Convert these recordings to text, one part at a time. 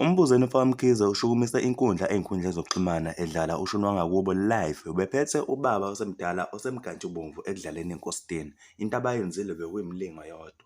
Umbuzweni ufaka Mkhize ushukumisa inkundla ey'nkundleni zokuxhumana edlala ushuni wangakubo live. Ubephethe ubaba osemdala osemkantshubomvu ekudlaleni inkositini. Into abayenzile bekuyimilingo yodwa.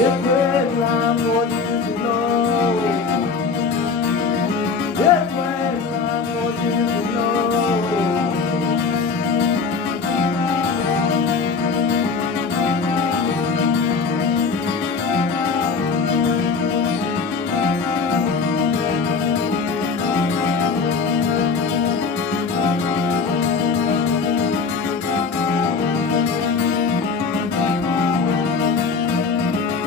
Depois, amor.